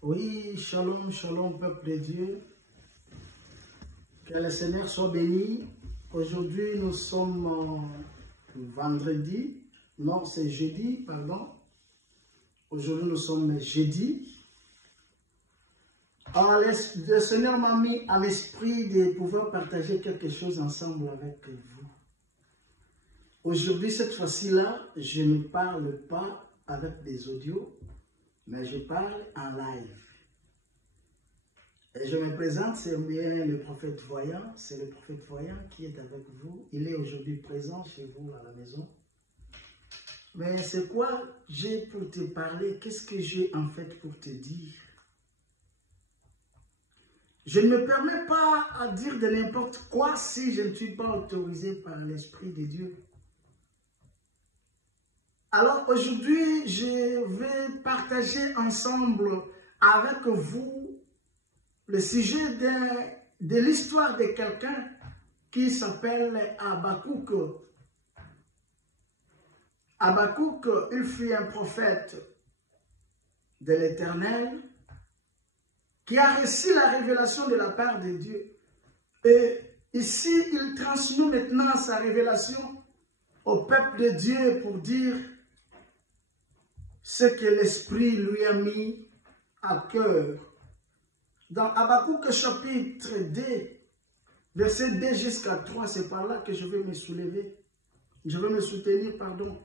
Oui, shalom, shalom, peuple de Dieu. Que le Seigneur soit béni. Aujourd'hui, nous sommes vendredi. Non, c'est jeudi, pardon. Aujourd'hui, nous sommes jeudi. Alors, le Seigneur m'a mis à l'esprit de pouvoir partager quelque chose ensemble avec vous. Aujourd'hui, cette fois-ci-là, je ne parle pas avec des audios, mais je parle en live. Et je me présente, c'est bien le prophète voyant. C'est le prophète voyant qui est avec vous. Il est aujourd'hui présent chez vous à la maison. Mais c'est quoi j'ai pour te parler? Qu'est-ce que j'ai en fait pour te dire? Je ne me permets pas à dire de n'importe quoi si je ne suis pas autorisé par l'Esprit de Dieu. Alors aujourd'hui, je vais partager ensemble avec vous le sujet de l'histoire de quelqu'un qui s'appelle Habakkuk. Habakkuk, il fut un prophète de l'Éternel qui a reçu la révélation de la part de Dieu. Et ici, il transmet maintenant sa révélation au peuple de Dieu pour dire ce que l'Esprit lui a mis à cœur. Dans Habakkuk chapitre 2, verset 2 jusqu'à 3, c'est par là que je vais me soulever. Je vais me soutenir, pardon.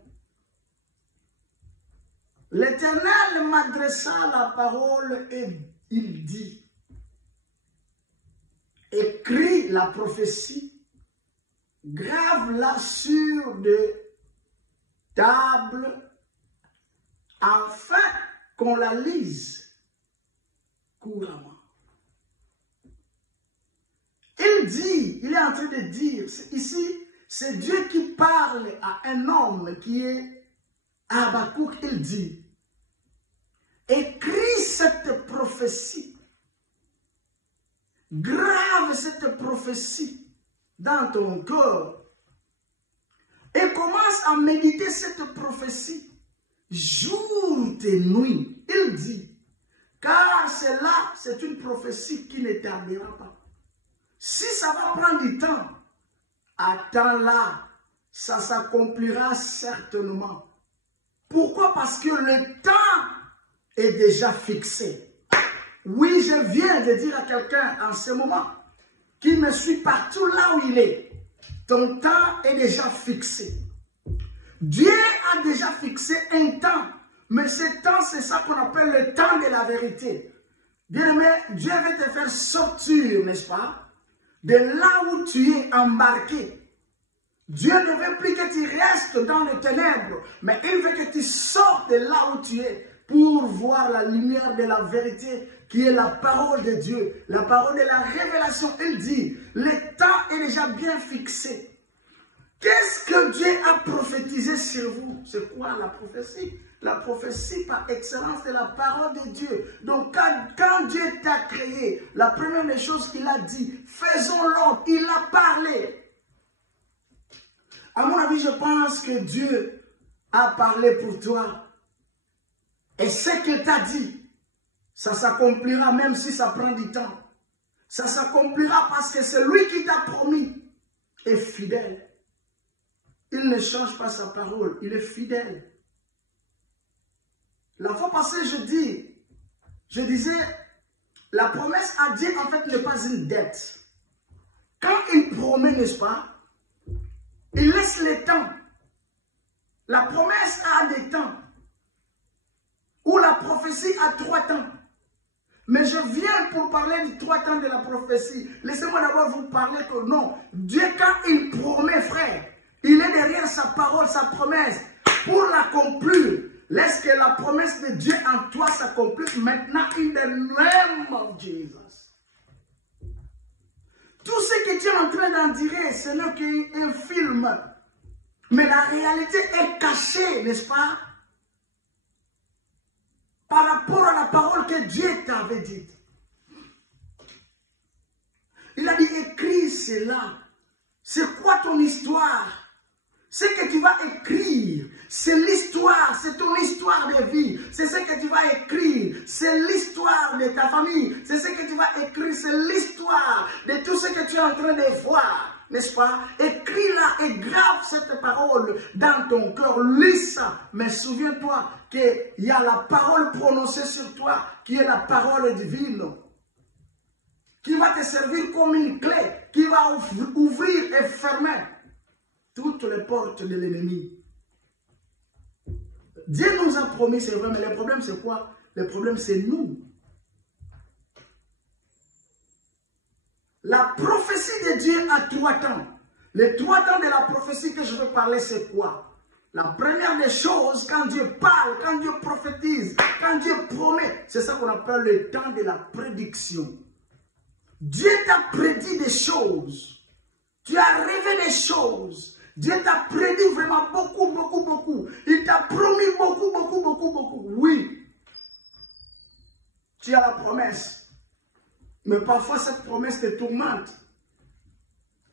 L'Éternel m'adressa la parole et il dit, écris la prophétie, grave-la sur des tables, afin qu'on la lise couramment. Il dit, il est en train de dire, ici, c'est Dieu qui parle à un homme qui est Habakkuk. Il dit, écris cette prophétie, grave cette prophétie dans ton cœur et commence à méditer cette prophétie jour et nuit. Il dit, car cela, c'est une prophétie qui ne tardera pas. Si ça va prendre du temps, attends-la, ça s'accomplira certainement. Pourquoi? Parce que le temps est déjà fixé. Oui, je viens de dire à quelqu'un en ce moment qui me suit partout là où il est. Ton temps est déjà fixé. Dieu a déjà fixé un temps. Mais ce temps, c'est ça qu'on appelle le temps de la vérité. Bien-aimé, Dieu veut te faire sortir, n'est-ce pas, de là où tu es embarqué. Dieu ne veut plus que tu restes dans les ténèbres, mais il veut que tu sortes de là où tu es pour voir la lumière de la vérité qui est la parole de Dieu, la parole de la révélation. Il dit, le temps est déjà bien fixé. Qu'est-ce que Dieu a prophétisé sur vous? C'est quoi la prophétie? La prophétie par excellence de la parole de Dieu. Donc quand Dieu t'a créé, la première des choses qu'il a dit, faisons l'homme, il a parlé. À mon avis, je pense que Dieu a parlé pour toi. Et ce qu'il t'a dit, ça s'accomplira même si ça prend du temps. Ça s'accomplira parce que celui qui t'a promis est fidèle. Il ne change pas sa parole, il est fidèle. La fois passée, je disais, la promesse à Dieu en fait n'est pas une dette. Quand il promet, n'est-ce pas, il laisse les temps. La promesse a des temps. Ou la prophétie a 3 temps. Mais je viens pour parler des 3 temps de la prophétie. Laissez-moi d'abord vous parler que non. Dieu, quand il promet, frère, il est derrière sa parole, sa promesse, pour l'accomplir. Laisse que la promesse de Dieu en toi s'accomplisse maintenant in the name of Jesus. Tout ce que tu es en train d'en dire, ce n'est qu'un film. Mais la réalité est cachée, n'est-ce pas? Par rapport à la parole que Dieu t'avait dite. Il a dit, écris cela. C'est quoi ton histoire? Ce que tu vas écrire dire. C'est l'histoire, c'est ton histoire de vie. C'est ce que tu vas écrire. C'est l'histoire de ta famille. C'est ce que tu vas écrire. C'est l'histoire de tout ce que tu es en train de voir. N'est-ce pas? Écris-la et grave cette parole dans ton cœur. Lis ça. Mais souviens-toi qu'il y a la parole prononcée sur toi qui est la parole divine. Qui va te servir comme une clé. Qui va ouvrir et fermer toutes les portes de l'ennemi. Dieu nous a promis, c'est vrai, mais le problème c'est quoi? Le problème c'est nous. La prophétie de Dieu a 3 temps. Les 3 temps de la prophétie que je veux parler, c'est quoi? La première des choses, quand Dieu parle, quand Dieu prophétise, quand Dieu promet, c'est ça qu'on appelle le temps de la prédiction. Dieu t'a prédit des choses. Tu as rêvé des choses. Dieu t'a prédit vraiment beaucoup. Il t'a promis beaucoup. Oui. Tu as la promesse. Mais parfois, cette promesse te tourmente.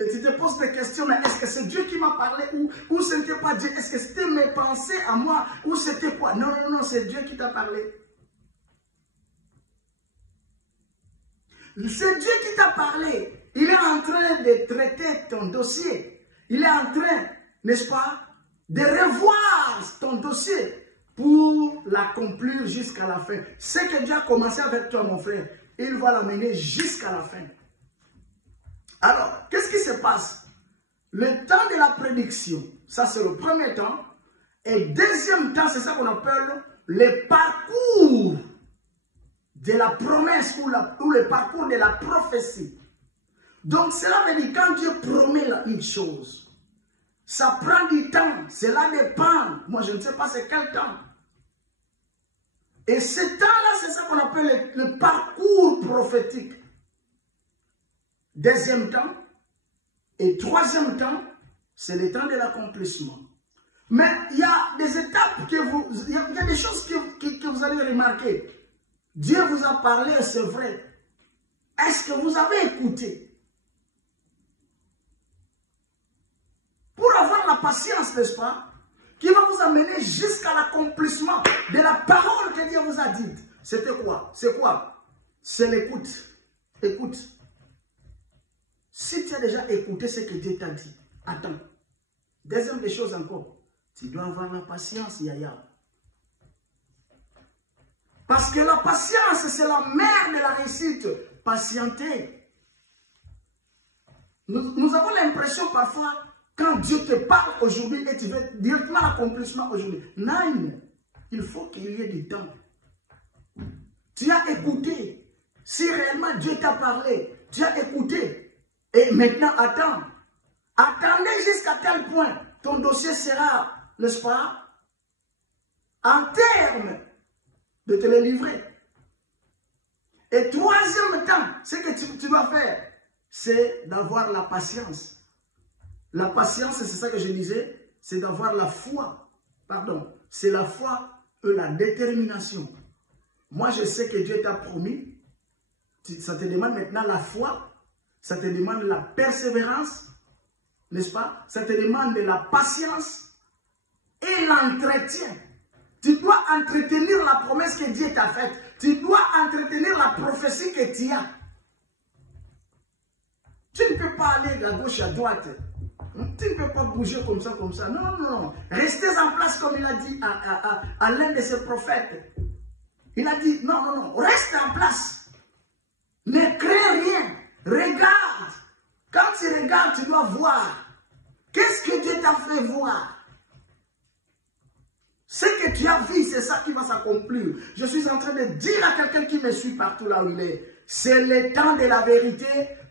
Et tu te poses des questions, mais est-ce que c'est Dieu qui m'a parlé ou ce n'était pas Dieu? Est-ce que c'était mes pensées à moi ou c'était quoi? Non, c'est Dieu qui t'a parlé. C'est Dieu qui t'a parlé. Il est en train de traiter ton dossier. Il est en train, n'est-ce pas, de revoir ton dossier pour l'accomplir jusqu'à la fin. Ce que Dieu a commencé avec toi, mon frère, il va l'amener jusqu'à la fin. Alors, qu'est-ce qui se passe? Le temps de la prédiction, ça c'est le premier temps. Et deuxième temps, c'est ça qu'on appelle le parcours de la promesse ou le parcours de la prophétie. Donc, cela veut dire quand Dieu promet une chose, ça prend du temps, cela dépend. Moi, je ne sais pas c'est quel temps. Et ce temps-là, c'est ça qu'on appelle le parcours prophétique. Deuxième temps et troisième temps, c'est le temps de l'accomplissement. Mais il y a des étapes il y a des choses que vous allez remarquer. Dieu vous a parlé, c'est vrai. Est-ce que vous avez écouté? Pour avoir la patience, n'est-ce pas? Qui va vous amener jusqu'à l'accomplissement de la parole que Dieu vous a dite. C'était quoi? C'est quoi? C'est l'écoute. Écoute. Si tu as déjà écouté ce que Dieu t'a dit, attends. Deuxième des choses encore, tu dois avoir la patience, Yaya. Parce que la patience, c'est la mère de la réussite. Patienter. Nous avons l'impression parfois, quand Dieu te parle aujourd'hui et tu veux directement l'accomplissement aujourd'hui. Non, il faut qu'il y ait du temps. Tu as écouté. Si réellement Dieu t'a parlé, tu as écouté. Et maintenant, attends. Attendez jusqu'à tel point. Ton dossier sera, n'est-ce pas, en termes de te le livrer. Et troisième temps, ce que tu dois faire, c'est d'avoir la patience. La patience, c'est ça que je disais, c'est d'avoir la foi. Pardon, c'est la foi et la détermination. Moi, je sais que Dieu t'a promis. Ça te demande maintenant la foi. Ça te demande la persévérance. N'est-ce pas? Ça te demande de la patience et l'entretien. Tu dois entretenir la promesse que Dieu t'a faite. Tu dois entretenir la prophétie que tu as. Tu ne peux pas aller de la gauche à droite. Tu ne peux pas bouger comme ça, comme ça. Non. Restez en place comme il a dit à l'un de ses prophètes. Il a dit, non. Reste en place. Ne crée rien. Regarde. Quand tu regardes, tu dois voir. Qu'est-ce que Dieu t'a fait voir? Ce que tu as vu, c'est ça qui va s'accomplir. Je suis en train de dire à quelqu'un qui me suit partout là où il est. C'est le temps de la vérité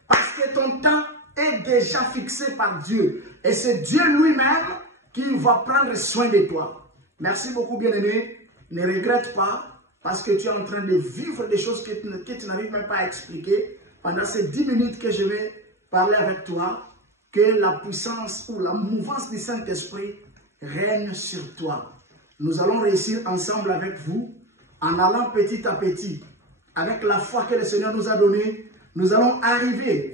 parce que ton temps est déjà fixé par Dieu. Et c'est Dieu lui-même qui va prendre soin de toi. Merci beaucoup, bien-aimé. Ne regrette pas parce que tu es en train de vivre des choses que tu n'arrives même pas à expliquer. Pendant ces 10 minutes que je vais parler avec toi, que la puissance ou la mouvance du Saint-Esprit règne sur toi. Nous allons réussir ensemble avec vous en allant petit à petit. Avec la foi que le Seigneur nous a donnée, nous allons arriver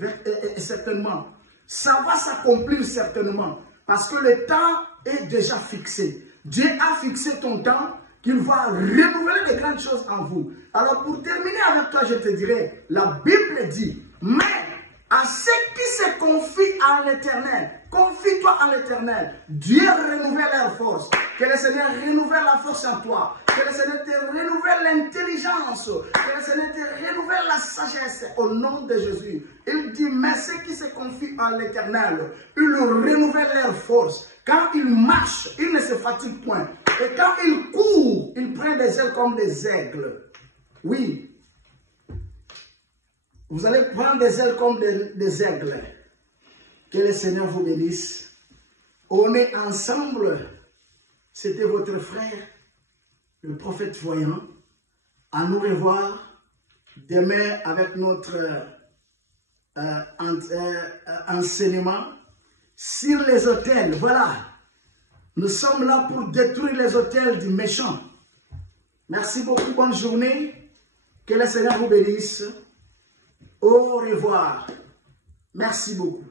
certainement. Ça va s'accomplir certainement. Parce que le temps est déjà fixé. Dieu a fixé ton temps qu'il va renouveler de grandes choses en vous. Alors pour terminer avec toi, je te dirais, la Bible dit, mais à ceux qui se confient à l'Éternel, confie-toi à l'Éternel. Dieu renouvelle leur force. Que le Seigneur renouvelle la force en toi. Que le Seigneur te renouvelle l'intelligence. Que le Seigneur te renouvelle la sagesse au nom de Jésus. Il dit, mais ceux qui se confient à l'Éternel, ils renouvellent leur force. Quand ils marchent, ils ne se fatiguent point. Et quand ils courent, ils prennent des ailes comme des aigles. Oui. Vous allez prendre des ailes comme des aigles. Que le Seigneur vous bénisse. On est ensemble. C'était votre frère, le prophète voyant. À nous revoir demain avec notre enseignement sur les autels. Voilà. Nous sommes là pour détruire les autels du méchant. Merci beaucoup. Bonne journée. Que le Seigneur vous bénisse. Au revoir. Merci beaucoup.